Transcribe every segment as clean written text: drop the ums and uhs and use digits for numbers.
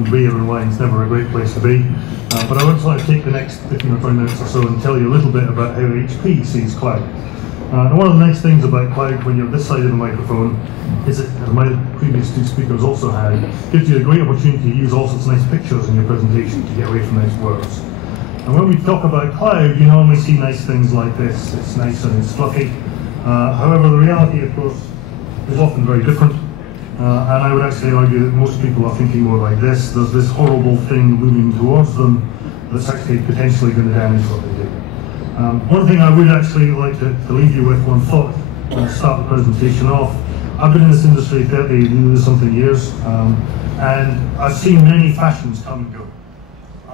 on beer and wine is never a great place to be. But I would like to take the next 15 or 20 minutes or so and tell you a little bit about how HP sees cloud. And one of the nice things about cloud when you're this side of the microphone is that, as my previous two speakers also had, gives you a great opportunity to use all sorts of nice pictures in your presentation to get away from nice words. And when we talk about cloud, you normally see nice things like this. It's nice and it's fluffy. However, the reality, of course, is often very different. And I would actually argue that most people are thinking more like this. There's this horrible thing looming towards them that's actually potentially going to damage what they do. One thing I would actually like to leave you with, one thought, when I start the presentation off. I've been in this industry 30-something years, and I've seen many fashions come and go.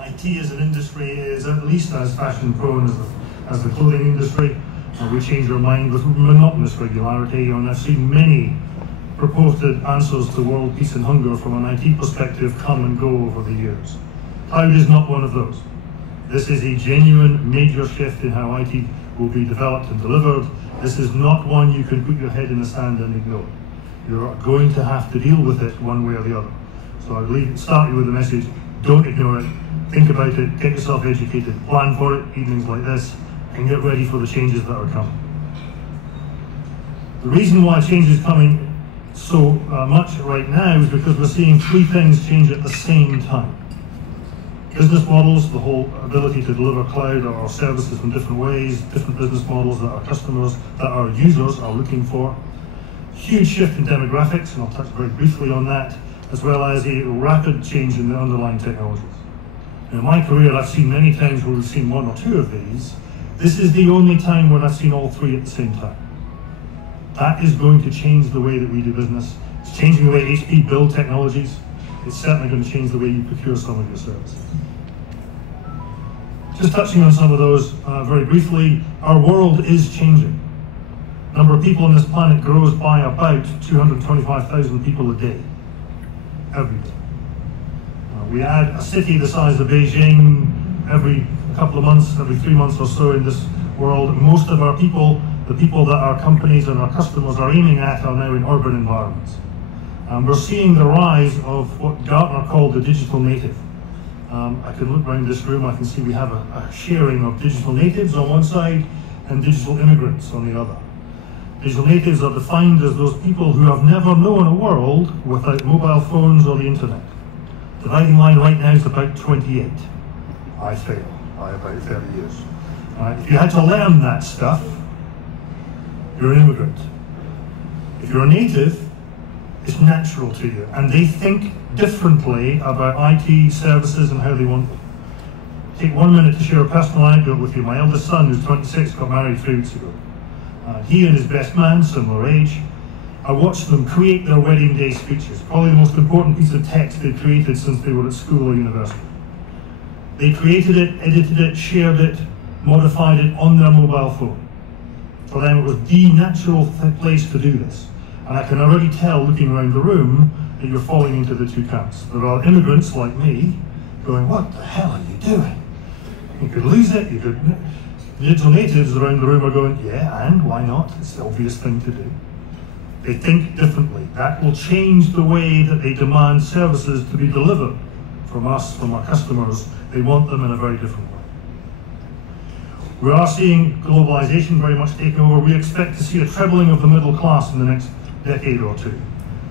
IT as an industry is at least as fashion prone as the clothing industry. We change our mind with monotonous regularity, and I've seen many purported answers to world peace and hunger from an IT perspective come and go over the years. Cloud is not one of those. This is a genuine major shift in how IT will be developed and delivered. This is not one you can put your head in the sand and ignore. You're going to have to deal with it one way or the other. So I'd start you with the message, don't ignore it, think about it, get yourself educated, plan for it, evenings like this, and get ready for the changes that are coming. The reason why change is coming so much right now is because we're seeing three things change at the same time. Business models, the whole ability to deliver cloud or services in different ways, different business models that our customers, that our users are looking for. Huge shift in demographics, and I'll touch very briefly on that, as well as a rapid change in the underlying technologies. In my career, I've seen many times where we've seen one or two of these. This is the only time when I've seen all three at the same time. That is going to change the way that we do business. It's changing the way HP build technologies. It's certainly going to change the way you procure some of your services. Just touching on some of those very briefly, our world is changing. The number of people on this planet grows by about 225,000 people a day, every day. We add a city the size of Beijing every couple of months, every 3 months or so in this world. Most of our people, the people that our companies and our customers are aiming at, are now in urban environments. We're seeing the rise of what Gartner called the digital native. I can look around this room, I can see we have a sharing of digital natives on one side and digital immigrants on the other. Digital natives are defined as those people who have never known a world without mobile phones or the internet. The dividing line right now is about 28. I fail by about 30 years. If you had to learn that stuff, you're an immigrant. If you're a native, it's natural to you, and they think differently about IT services and how they want them. Take 1 minute to share a personal anecdote with you. My eldest son, who's 26, got married 3 weeks ago. He and his best man, similar age, I watched them create their wedding day speeches, probably the most important piece of text they've created since they were at school or university. They created it, edited it, shared it, modified it on their mobile phone. For them, it was the natural place to do this. And I can already tell, looking around the room, that you're falling into the two camps. There are immigrants like me going, what the hell are you doing? You could lose it, you could... The digital natives around the room are going, yeah, and why not? It's the obvious thing to do. They think differently. That will change the way that they demand services to be delivered from us, from our customers. They want them in a very different way. We are seeing globalization very much taking over. We expect to see a trebling of the middle class in the next decade or two.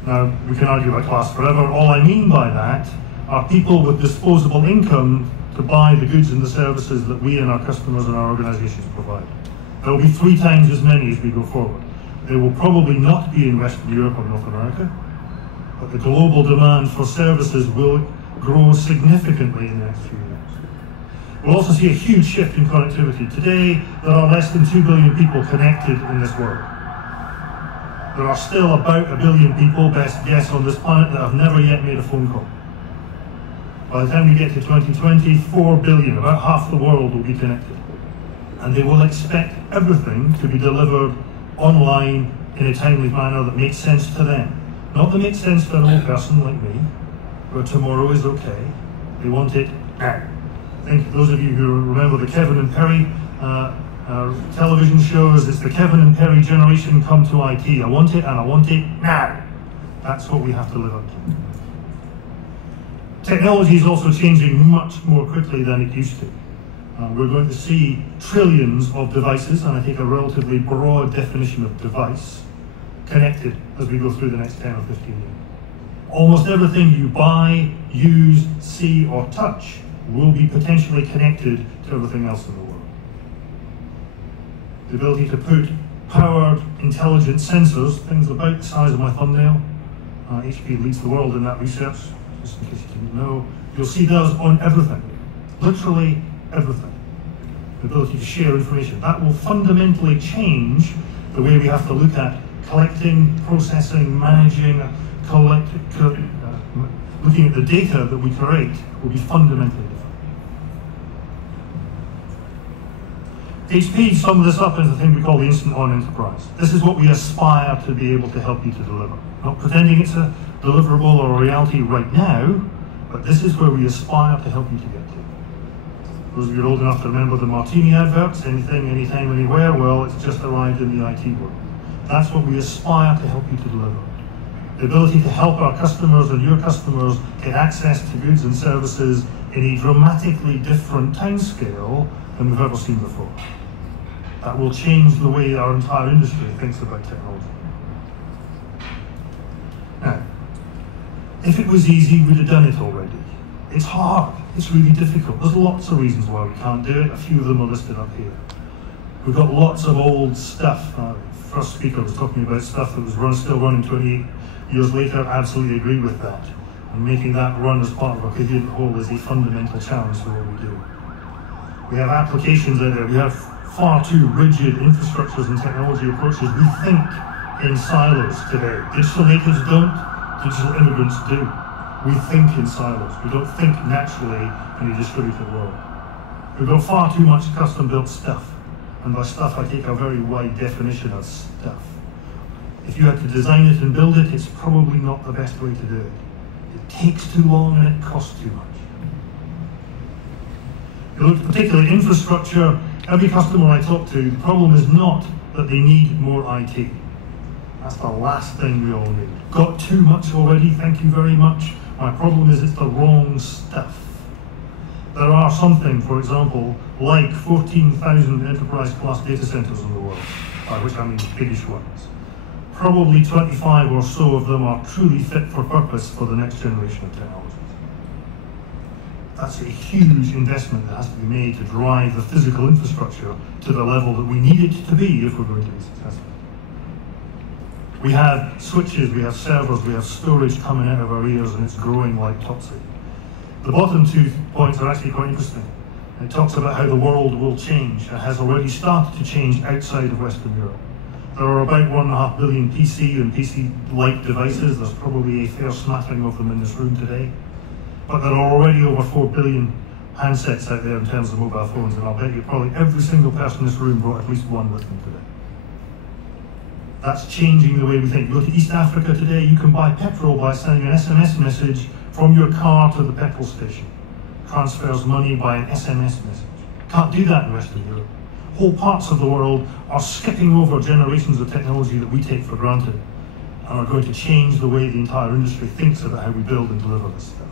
Now, we can argue about class forever. All I mean by that are people with disposable income to buy the goods and the services that we and our customers and our organizations provide. There will be 3 times as many as we go forward. They will probably not be in Western Europe or North America, but the global demand for services will grow significantly in the next few years. We'll also see a huge shift in connectivity. Today, there are less than 2 billion people connected in this world. There are still about 1 billion people, best guess, on this planet that have never yet made a phone call. By the time we get to 2020, 4 billion, about half the world, will be connected. And they will expect everything to be delivered online in a timely manner that makes sense to them. Not that makes sense to an old person like me, where tomorrow is okay. They want it now. I think those of you who remember the Kevin and Perry television shows, it's the Kevin and Perry generation come to IT. I want it and I want it now. That's what we have to live up to. Technology is also changing much more quickly than it used to. We're going to see trillions of devices, and I take a relatively broad definition of device, connected as we go through the next 10 or 15 years. Almost everything you buy, use, see, or touch will be potentially connected to everything else in the world. The ability to put powered, intelligent sensors, things about the size of my thumbnail, HP leads the world in that research, just in case you didn't know. You'll see those on everything, literally everything. The ability to share information. That will fundamentally change the way we have to look at collecting, processing, managing, looking at the data that we create will be fundamentally different. HP summed this up as a thing we call the instant-on enterprise. This is what we aspire to be able to help you to deliver. Not pretending it's a deliverable or a reality right now, but this is where we aspire to help you to get to. Those of you old enough to remember the Martini adverts, anything, anytime, anywhere, well, it's just arrived in the IT world. That's what we aspire to help you to deliver. The ability to help our customers and your customers get access to goods and services in a dramatically different timescale than we've ever seen before. That will change the way our entire industry thinks about technology. Now, if it was easy, we'd have done it already. It's hard, it's really difficult. There's lots of reasons why we can't do it. A few of them are listed up here. We've got lots of old stuff. First speaker was talking about stuff that was still running 28 years later. Absolutely agree with that. And making that run as part of a coherent whole is a fundamental challenge for what we do. We have applications out there. We have far too rigid infrastructures and technology approaches. We think in silos today. Digital natives don't, digital immigrants do. We think in silos. We don't think naturally in a distributed world. We've got far too much custom-built stuff. And by stuff, I take a very wide definition of stuff. If you had to design it and build it, it's probably not the best way to do it. It takes too long and it costs too much. If you look at particularly infrastructure, every customer I talk to, the problem is not that they need more IT. That's the last thing we all need. Got too much already, thank you very much. My problem is it's the wrong stuff. There are something, for example, like 14,000 enterprise-class data centers in the world, by which I mean biggish ones. Probably 25 or so of them are truly fit for purpose for the next generation of technologies. That's a huge investment that has to be made to drive the physical infrastructure to the level that we need it to be if we're going to be successful. We have switches, we have servers, we have storage coming out of our ears, and it's growing like topsy. The bottom 2 points are actually quite interesting. It talks about how the world will change. It has already started to change outside of Western Europe. There are about 1.5 billion PC and PC-like devices. There's probably a fair smattering of them in this room today. But there are already over 4 billion handsets out there in terms of mobile phones, and I'll bet you probably every single person in this room brought at least one with them today. That's changing the way we think. You go to East Africa today, you can buy petrol by sending an SMS message from your car to the petrol station. Transfers money by an SMS message. Can't do that in Western Europe. Whole parts of the world are skipping over generations of technology that we take for granted and are going to change the way the entire industry thinks about how we build and deliver this stuff.